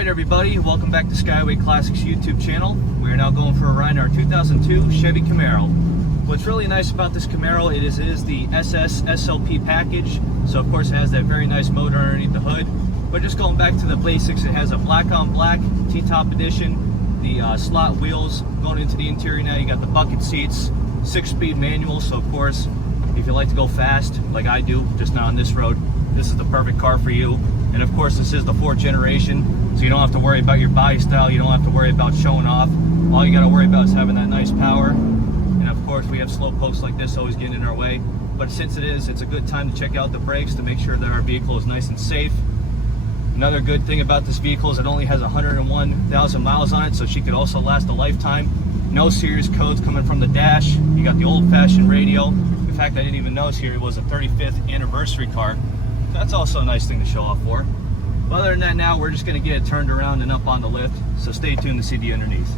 Alright everybody, welcome back to Skyway Classics YouTube channel. We are now going for a ride in our 2002 Chevy Camaro. What's really nice about this Camaro, it is the SS SLP package. So of course it has that very nice motor underneath the hood. But just going back to the basics, it has a black on black T-top edition, the slot wheels going into the interior now. You got the bucket seats, 6-speed manual. So of course, if you like to go fast, like I do, just not on this road, this is the perfect car for you. And of course, this is the 4th generation, so you don't have to worry about your body style. You don't have to worry about showing off. All you got to worry about is having that nice power. And of course, we have slow posts like this always getting in our way. But since it's a good time to check out the brakes to make sure that our vehicle is nice and safe. Another good thing about this vehicle is it only has 101,000 miles on it, so she could also last a lifetime. No serious codes coming from the dash. You got the old-fashioned radio. In fact, I didn't even notice here it was a 35th anniversary car. That's also a nice thing to show off for. But other than that, now we're just going to get it turned around and up on the lift, so stay tuned to see the underneath.